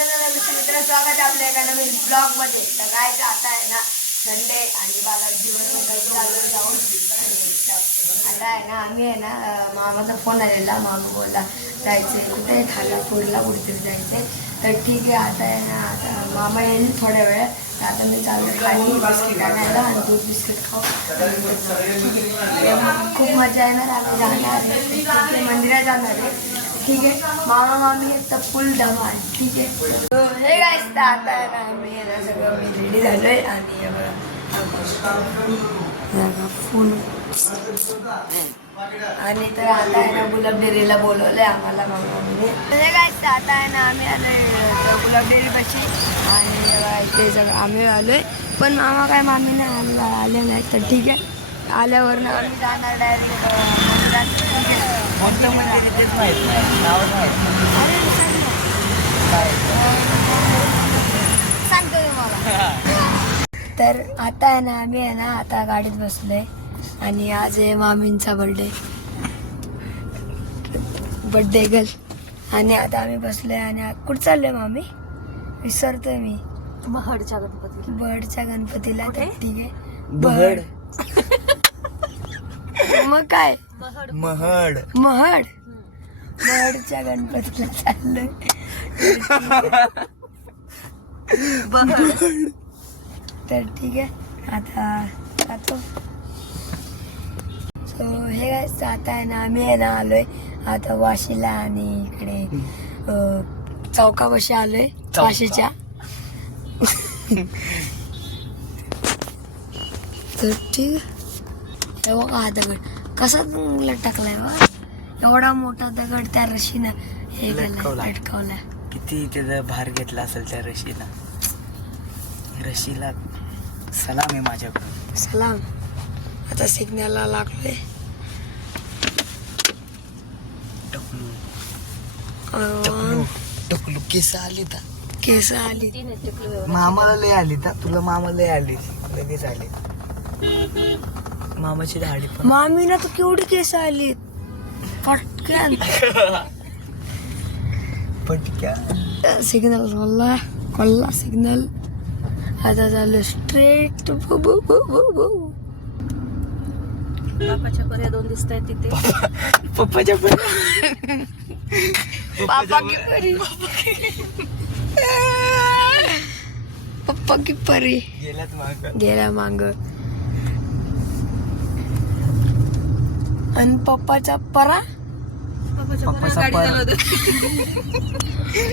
मित्र स्वागत आहे आपल्या एका नवीन ब्लॉग मध्ये. तर काय आता आहे ना संडे आणि बाबा दिवस चालू जाऊन आता आहे ना आम्ही आहे ना मामाचा फोन आलेला. मामा बोलला जायचंय कुठे खालापूरला कुठेतरी जायचंय. तर ठीक आहे आता आहे ना आता मामा येईल थोड्या वेळ. आता मी चालू खाली बिस्किट आणायला आणि दूध बिस्किट खाऊ. खूप मजा येणार. आम्ही जाणार मंदिरात जाणार आहे. ठीक आहे मामा मामी तर फुल धमाल. ठीक आहे हे गाईस आता आहे ना आम्ही आहे ना सगळं मी रेडी झालोय आणि फुल आणि तर आता आहे ना गुलाब डेअरीला बोलवलंय आम्हाला मामा मामीने. हे गाईस आता आहे ना आम्ही आलोय गुलाब डेअरी पाशी आणि ते सगळं आम्ही आलोय. पण मामा काय मामीने आले नाही. तर ठीक आहे आल्यावर ना आम्ही जाणार डायरेक्ट सांगतो तुम्हाला. तर आता आहे ना आम्ही आहे ना आता गाडीत बसलोय आणि आज आहे मामींचा बर्थडे गर्ल आणि आता आम्ही बसलोय आणि कुठं चाललोय मामी विसरतोय मी. बहडच्या गणपतीला. तर ठीक आहे बहड मग काय महडच्या गणपतीला चाललोय. तर ठीक आहे आता जातो. सो हे काय आता आहे ना आम्ही आहे ना आलोय आता वाशीला आणि इकडे चौकापाशी आलोय वाशीच्या. तर ठीक आहे बघा हा दगड कसा लटकलाय बा. एवढा मोठा दगड त्या रशीनं हे लटकवलाय. किती त्याचा भार घेतला असेल त्या रशीला सलाम आहे माझ्याकडून. सलाम. आता सिग्नलला लागलोय. टकलू केस आली का? केस आली मामाला लय आली का? तुला मामा लय आली लगेच आली. मामाची दाढी पण मामीना तर केवढी केस आली पटक्यान. Signal कोल्ला signal. आता झालं स्ट्रेट. बापाच्या पर्या दोन दिसत आहेत तिथे. पप्पाच्या पापा की परी. पप्पा की परी गेला मांग. आणि पप्पाचा परा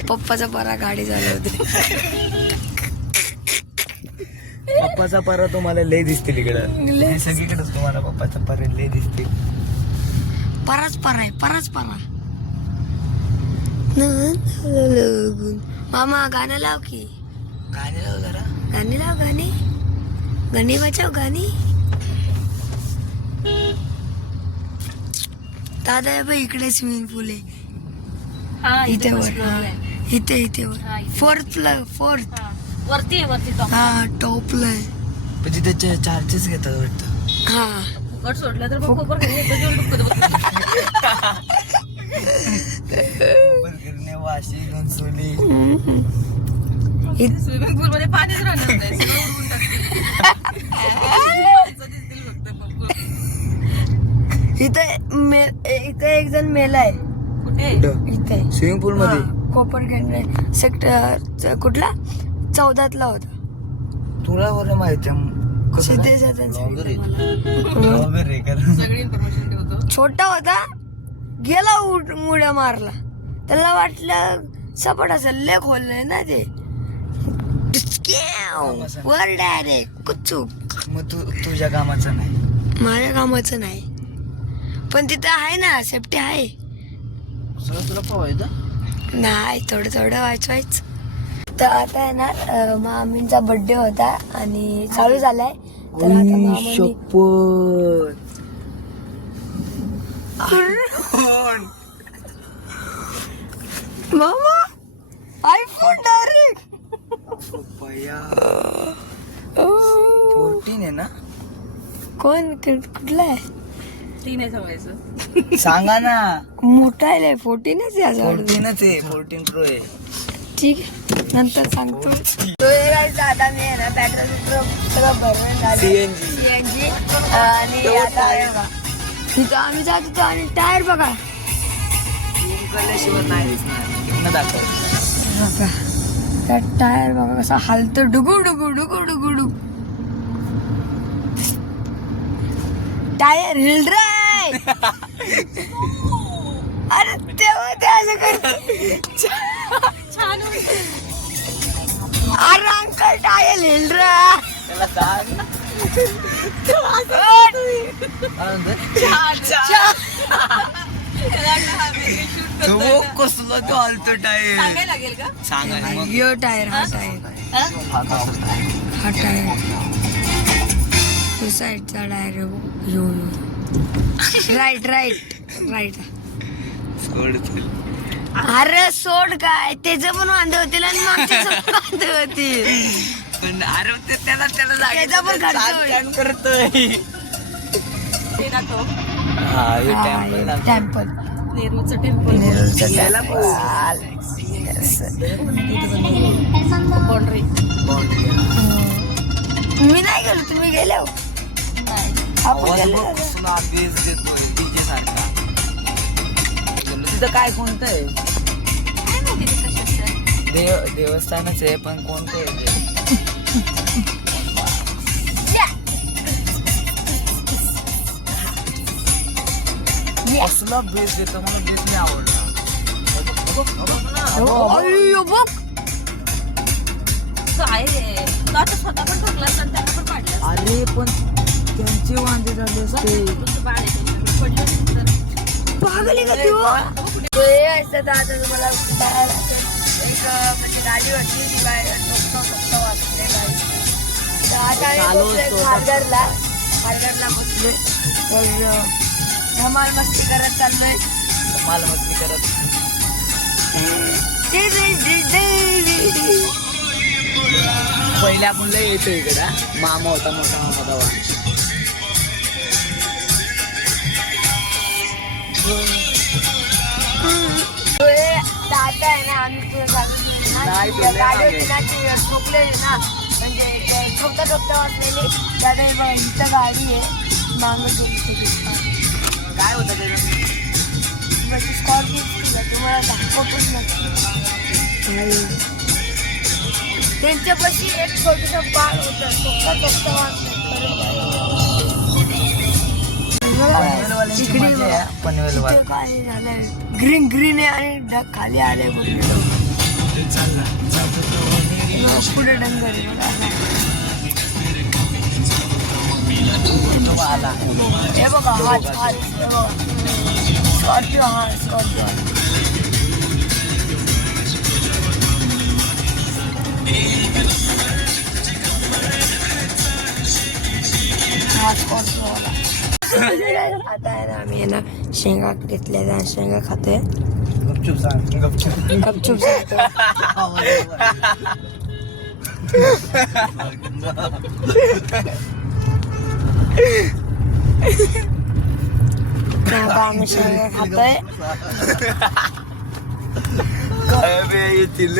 पप्पाचा परा गाडी चालवते. पप्पाचा परा तुम्हाला लय दिसतील इकडं. सगळीकडेच तुम्हाला पप्पाचा परा लय दिसतील. पराच परा. मामा गाणं लाव की. गाणी लाव जरा. गाणी लाव गाणी वाजव गाणी. दादा आहे बाई इकडे स्विमिंग पूल आहे. इथे वर इथे फोर्थ वरती हा टॉपला आहे. पण तिथे चार्जेस घेतात वाटतं. हा फुकट सोडलं तर मग वाशी घनसोली स्विमिंग पूल मध्ये पाणीच राहणार नाही. सगळं उडवून इथे एक जण मेलाय. कुठे इथे स्विमिंग पूल मध्ये कोपरखेड सेक्टर कुठला 14 होता. तुला बरं माहिती सगळी इन्फॉर्मेशन ठेवतो. छोटा होता गेला मुड्या मारला. त्याला वाटलं सपाट असेल लय खोललंय ना ते वर डायरेक्ट कुचूक. मग तुझ्या कामाचं नाही. माझ्या कामाचं नाही पण तिथं आहे ना सेफ्टी आहे. तुला पोहायचं नाही थोडं व्हायचं. तर आता आहे ना मामींचा बर्थडे होता आणि चालू झालाय. तर आता मामांनी मामा आयफोन डायरेक्ट 14 आहे ना. कोण कुठला आहे? 3 आहे सांगायचं. सांगा ना. मोठा आहे 14च आहे. 14च आहे. 14 प्रो आहे. ठीक आहे नंतर सांगतो. तो हे गायचा आता मी आहे ना पेट्रोल सगळं भरून झालं CNG आणि आता आहे बघा तिथं आम्ही जात होतो आणि टायर बघा नाही दिसणार दाखव. त्या टायर बघा कसा हालतो डुगू डुगू डुगू डुगू डुगू. टायर हिल राय. अरे तेव्हा ते असं करते. छान अरे अंकल टायर हिल राय. त्याला सांग. कसला तो हलतो टायर सांगायला लागेल का? सांगायला मग. यो टायर हा टायर तो साईडचा टायर यो राईट. अरे सोड काय त्याचं पण वांदे होतील आणि मागचे वांदे होतील. पण अरे ते त्याला त्याचा पण खर्च होईल. करतोय. ते दाखव. टेम्पल नेरूचं टेम्पल. बाउंड्री. मी नाही गेलो तुम्ही गेले हो. आपण गेलो. तिथं काय कोणतं आहे काय माहिती ते कशाचं आहे? देवस्थानच आहे पण कोणतं आहे असला बेस देतो मला बेस नाही आवडला. अय्यो, बघ. काय आहे? तू आता स्वतः पण ठोकलास आणि त्याला पण पाडलास. अरे पण त्यांचे वांदे झाले असते. तुझं बाळ आहे त्याच्यावर. पडलं असेल तर. पागल आहे का तू? तो हे असतं तर आता तुम्हाला बाहेर एक म्हणजे गाडी होती ती बाहेर टोकता वाचले गाडी. तर आता आम्ही बसलोय खारघरला बसलोय. तर धमाल मस्ती करत चाललोय. मला मस्ती करत पहिले आपण लय येतो इकडे. मामा होता मोठा मामा तेव्हा. आता आहे ना आम्ही नाही, तो लय गाडी मागे. होती ना ती ठोकलेली ना म्हणजे ठोकता वाचलेली त्यात इथं गाडी आहे मागं काय होतं ते स्कॉर्पिओ तुम्हाला दाखवतच नाही. त्यांच्यापाशी एक छोटंसं बाळ होतं टोकता वाचलं. पनवेल काय झालंय ग्रीन आहे आणि खाली आले पुढे डंगर आला. हे बघा हा स्कॉर्पिओ आता आहे ना आम्ही ना शेंगा घेतल्या शेंगा खातोय. गपचूप सांग. गपचूप सांगतो. आता आम्ही शेंगा खातोय. येतील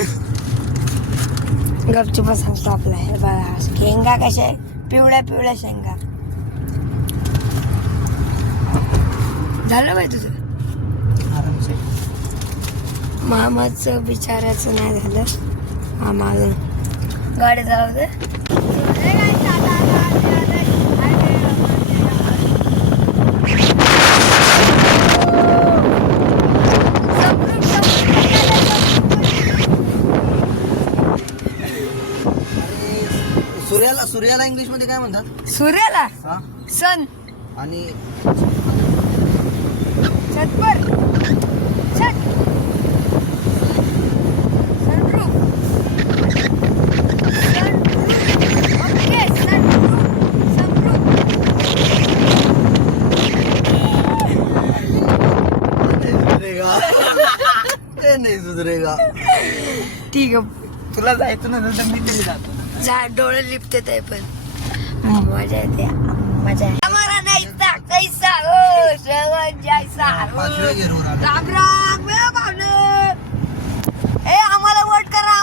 गपचूप सांगतो आपला हे बघा शेंगा कशा आहे पिवळ्या शेंगा. झालं बाई तुझं मामाचं बिचाराचं नाही झालं. मामा गाडी चालवते. सूर्याला इंग्लिश मध्ये काय म्हणतात? सूर्याला सन आणि छतपर छत सनरूफ ओके नाही सुधरेगा. ठीक आहे तुला जायचं ना तर मी तरी जातो. डोळे लिपते ते पण मजा येते. हमारा नैसा कैसा हो श्रवण जैसा राम राम आम्हाला वोट करा.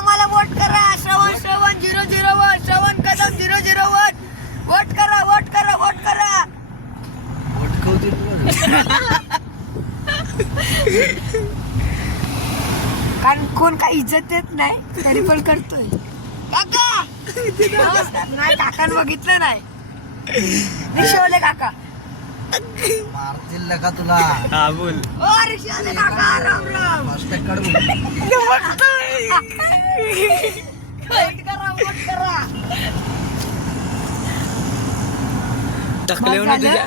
कोण काही इज्जत देत नाही तरी पण करतोय. काका नाही, काकांनी बघितलं नाही. रिक्षावाले काका मारतील का तुला? हा बोल. ओ रिक्षावाले काका राम राम. टाकले ना तुझ्या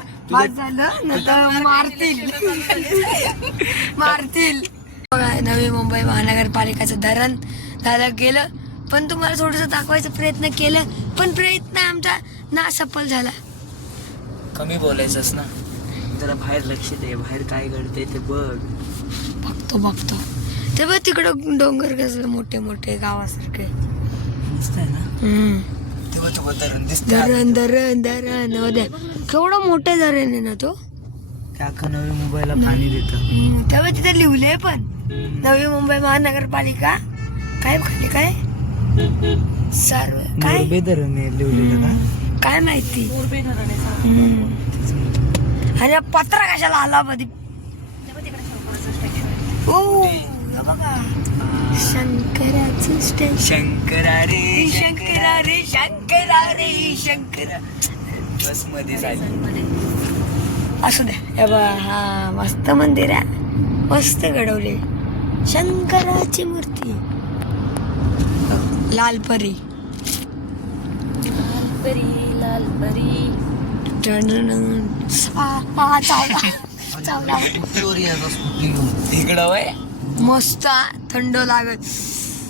मारतील. नवी मुंबई महानगरपालिकाचं धरण झालं गेलं, पण तुम्हाला थोडस दाखवायचा प्रयत्न केलं, पण प्रयत्न आमचा ना सफल झाला. कमी बोलायचंस ना, जरा बाहेर लक्ष दे, बाहेर काय घडते ते बघ. बघतो ते बघ तिकडं डोंगर कसले मोठे मोठे गावासारखे दिसतंय ना. धरण दिसत. धरण उद्या केवढं मोठं धरण आहे ना तो. त्या नवी मुंबईला पाणी देतं. तेव्हा तिथे लिहिले पण नवी मुंबई महानगरपालिका काय खाली काय सर्व काय मोरबे धरण लिहिलेलं का काय माहिती. आणि पत्रा कशाला आला मध्ये. ओ बघा शंकराचं स्टेशन. शंकरा रे शंकरा रे शंकरा रे शंकरा. बस मध्ये झाली. असू द्या. हे बघा हा मस्त मंदिर आहे, मस्त घडवले शंकराची मूर्ती. लालपरी लालपरी इकडं वय मस्त थंड लागत.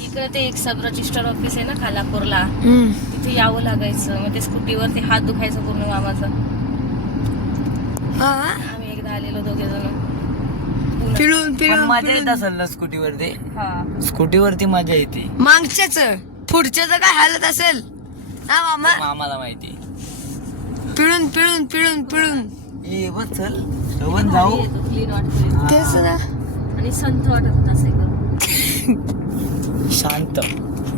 इकडे ते एक सब रजिस्टर ऑफिस आहे ना खालापूरला, तिथे यावं लागायचं. मग ते स्कूटीवरती हात दुखायचं पूर्ण मामाचा. आम्ही एकदा आलेलो दोघे जण. पिळून पण पिळून मजा येत असेल ना स्कूटीवरती. स्कूटीवरती मजा येते. मागच्याच पुढच्याच काय हालत असेल हा मामा. आम्हाला माहिती. पिळून पिळून पिळून पिळून ये बस चल आपण जाऊ. क्लीन वाटतोय तेच ना. आणि संत वाटत होता सगळं. शांत.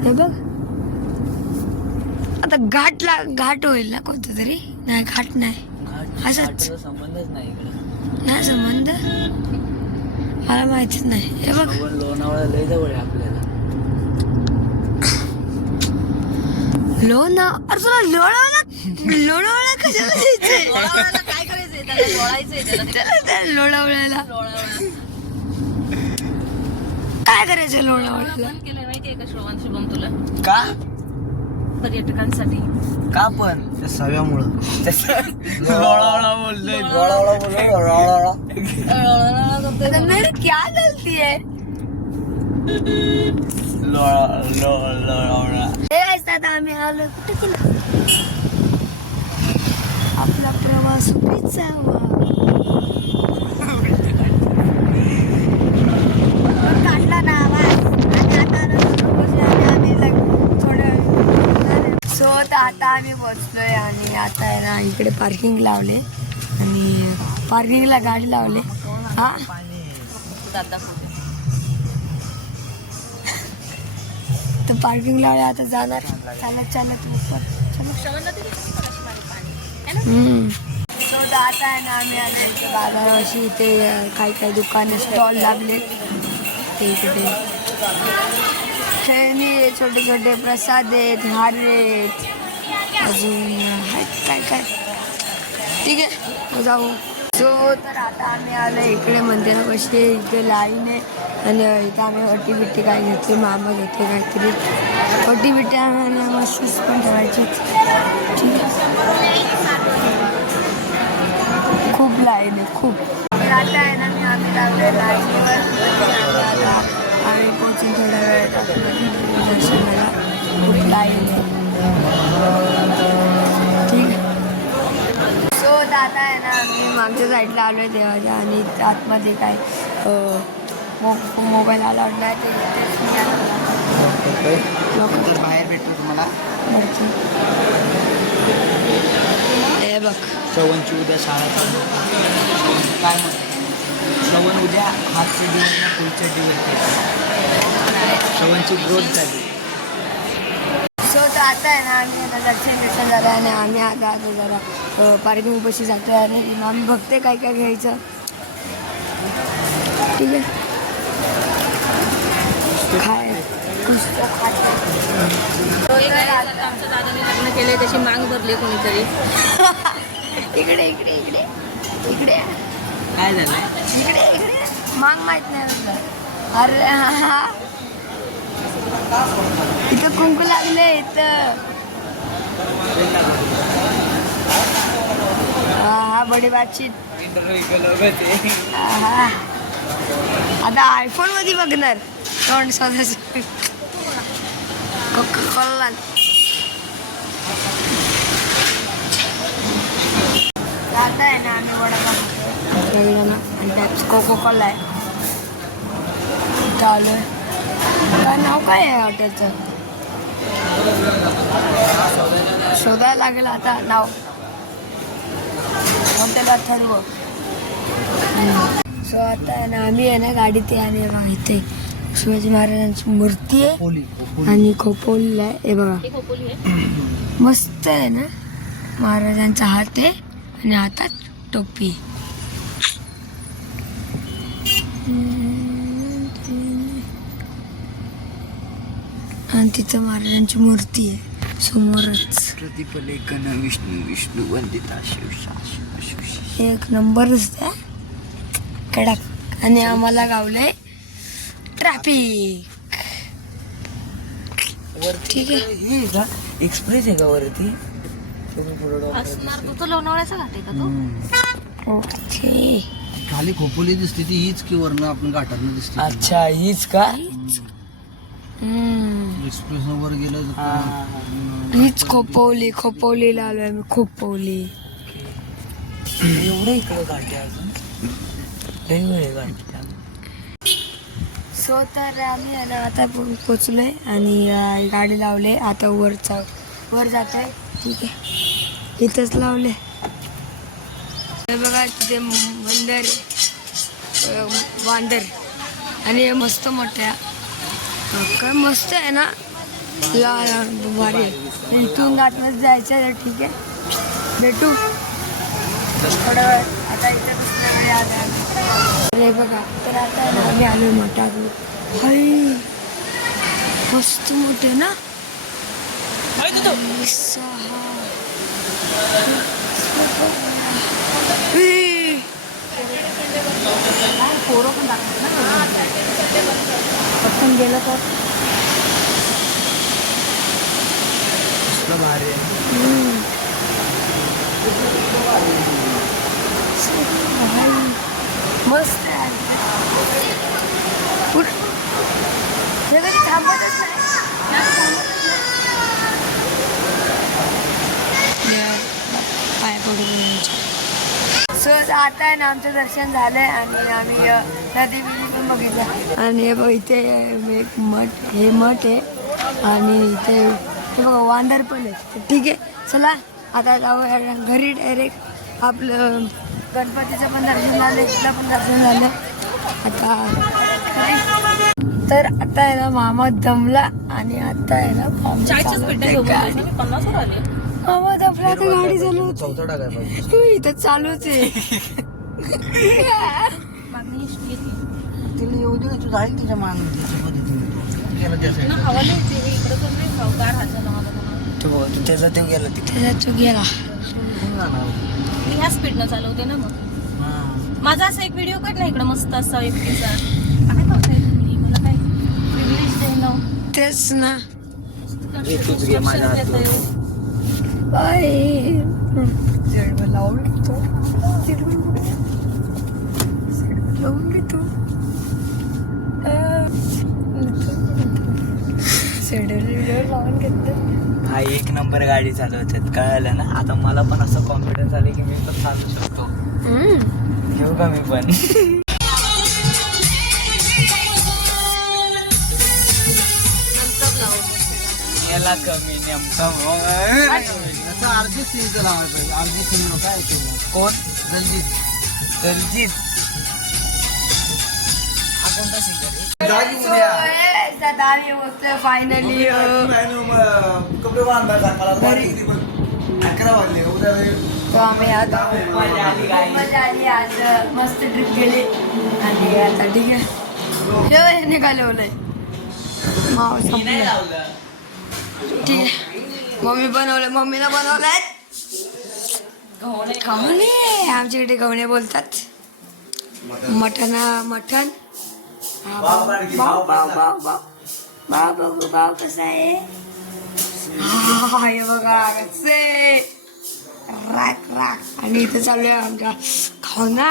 हे बघ आता घाट होईल ना कोणतं तरी. नाही घाट नाही, असंच संबंधच नाही इकडे. नाही संबंध मला माहितीच नाही. हे बघ लोणावळा लय जवळ आहे आपल्याला. अरे तुला लोणावळा कशाला जायचंय. लोणावळ्याला काय करायचंय, त्याला लोळायचंय. त्याला लोणावळ्याला काय करायचं. लोणावळ्याला बंद केलंय माहितीये का श्रवण शुभम तुला, का पर्यटकांसाठी. का पण त्या सव्यामुळं. लोणावळा बोलतोय. लोणावळा बोलतोय. मेरी क्या गलती है. लोणावळा. आता आम्ही आलो कुठे गेलो. आपला प्रवास सुखीच जावा. काढला ना आवाज. सो आता आम्ही बसलोय आणि आता आहे ना इकडे पार्किंग लावले आणि पार्किंगला गाडी लावले. हा तर पार्किंग लावले. आता जाणार चालत ऊपर. सो आता आहे ना आम्ही आलो बाजाराशी. इथे काही दुकाने स्टॉल लागले. ते इकडे खेळणी छोटे छोटे प्रसाद आहेत, हार आहेत, अजून आहेत काय ठीक आहे जाऊ. सो तर आता आम्ही आलो इकडे मंदिरापाशी. इथे लाईन आहे आणि इथं आम्ही वटी बिट्टी काय घेतली. मामा घेते काहीतरी वटी बिट्टी आम्ही मस्त पण ठेवायची. ठीक आहे. खूप लाईन आहे खूप. तर आता आहे ना आम्ही लागलो लाईनीवर. आम्ही पोचून थोड्या वेळात दर्शनाला. खूप लाईन आहे. ठीक आहे. सो आता आहे ना आम्ही मागच्या साईडला आलो आहे देवाच्या आणि आतमध्ये काय मोबाईल अलाउड नाही. ते बाहेर भेटतो तुम्हाला. हे बघ श्रवणची उद्या शाळा चालू. काय मग श्रवण उद्या हातचे दिवस ना पुढच्या दिवस श्रवणची ग्रोथ झाली. सो तर आता आहे ना आम्ही आता दर्शन झालं आणि आम्ही आता जरा पार्किंग पशी जातो आणि आम्ही बघते काय काय घ्यायचं. ठीक आहे. खाय कुछ तो खाते. आमच्या दादाने लग्न केले त्याची मांग भरली कोणीतरी. इकडे इकडे इकडे इकडे काय झालं इकडे इकडे मांग माहित नाही तुला. अरे हा इथं कुंकू लागले इथं. हा बडी बातचीत. इंटरव्ह्यू केलं होतं ते. हा. आता आयफोन मध्ये बघणार तोंड स्वतःच कोला. आता आहे ना आम्ही वडापाव ना आणि त्यात कोको कोला आहे. चालू आहे. काय नाव काय आहे हॉटेलचं शोधायला लागेल आता नाव. हॉटेल अथर्व. सो आता आहे ना आम्ही आहे ना गाडीत आणि इथे शिवाजी महाराजांची मूर्ती आहे आणि खोपोली आहे. हे बघा हे खोपोली आहे. मस्त आहे ना. महाराजांचा हात आहे आणि हातात टोपी. आणि तिथं महाराजांची मूर्ती आहे समोरच. प्रतिपलेखन विष्णू विष्णू वंदिता शिव. एक नंबरच आहे कडक. आणि आम्हाला गावलंय ट्रॅफिक. ठीक आहे. हे का एक्सप्रेस आहे का वरती? असणार. तू तर लोणावळ्याचा घाट आहे का तो? ओके. खाली खोपोली दिसते ती हीच की वरनं आपण घाटातनं दिसते. अच्छा हीच का? एक्सप्रेस वर गेलं तर हीच खोपवली. खोपवलीला आलोय आम्ही. खोपवली. एवढं इकडं गाठी अजून वेगवेगळे गाठी. सो तर आम्ही आहे ना आता पोचलोय आणि गाडी लावले. आता वर जातोय. ठीक आहे. इथंच लावले. हे बघा तिथे बंदर बांदर आणि हे मस्त मोठ्या काय मस्त आहे ना. भारी आहे. इथून आतमध्ये जायचं आहे. ठीक आहे भेटू थोड्या वेळ. आता इथे दुसऱ्याकडे आले. हे बघा तर आता आहे ना आम्ही आलो मोठा. हाय मस्त मोठे ना. पोरं पण दाखवत ना पटकन गेलं तर. भारी आहे. मस्त आहे. हे कधी थांबतच नाही. पाय पडून. सो आता आहे ना आमचं दर्शन झालंय आणि आम्ही नदी बिदी पण बघितलं. आणि हे बघ इथे एक मठ. हे मठ आहे आणि इथे हे बघा वांदर पण आहे. ठीक आहे चला आता जाऊया घरी डायरेक्ट. आपलं गणपतीचं पण दर्शन झालं. इथलं पण दर्शन झालं. आता तर आता आहे ना मामा दमला आणि आता आहे ना चायच्याच पेट्या घेऊन 50 वर आले. मामा दमला आता गाडी चालवते. चौथा टाकाय पाहिजे. तू इथं चालूच आहे. मागणी घेतली तिला येऊ दे तू जाईल तिच्या मागणीच्या पद्धतीने गेला त्या ना. हवाले होते हे इकडं पण नाही खाऊ. गार हात झाला माझा कोणा. तू त्याचा ते गेला तिथे. त्याचा तू गेला. मी ह्या स्पीडनं चालवते ना. मग माझा असा एक व्हिडिओ काढ ना इकडं मस्त असा एकटीचा. काय करताय तुम्ही? मला काय प्रिव्हिलेज देणं. तेच ना. तूच घे माझ्या हातून. बाय लावून घेतो. लावून घेतो. लावून घेतो. हा एक नंबर गाडी चालवतात कळालं ना. आता मला पण असं कॉन्फिडन्स आले की मी पण चालू शकतो. घेऊ का मी पण? याला कमी नेमकं अर्जित सिंगचं लावायला पाहिजे. अर्जित सिंग काय कोण? दलजीत. दलजीत. हा कोणता सिंगर आहे? दादा आम्ही पोहोचलोय फायनली. कपडे बांधा घरी 11 वाजले. उद्या आम्ही आता मजा आली. आज मस्त ट्रिप गेली आणि आता ठीक आहे निघाले. माव संपलं. ठीक आहे. मम्मी बनवलं, मम्मीनं बनवलंय गव्हाणे. आमच्याकडे गव्हाणे बोलतात. मटण हा, भाव कसा आहे. हा, हे बघा कसे राख. आणि इथे चालू आहे आमच्या खावना.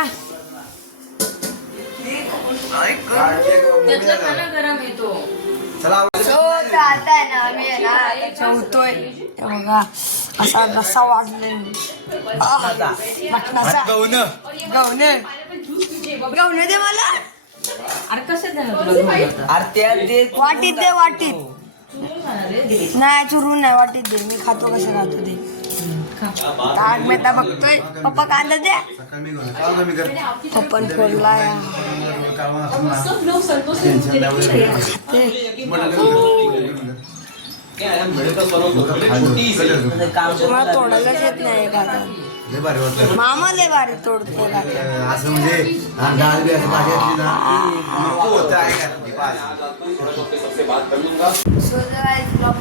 आता आहे ना आम्ही आहे ना जेवतोय. हे बघा असा रस्सा वाढले मटणाचा. गव्हाणे दे मला. अरे कसं झालं वाटीत दे, वाटीत नाही, चुरून नाही, वाटीत दे. मी खातो कसं खातो ते. ताक मेहता बघतोय. पप्पा कांदा द्या. पप्पन फोडलाय. मला तोडायलाच येत नाही एखादा. मामा लय भारी तोडतोय. असं म्हणजे डाळ बी असं भाजी असली ना. ब्लॉग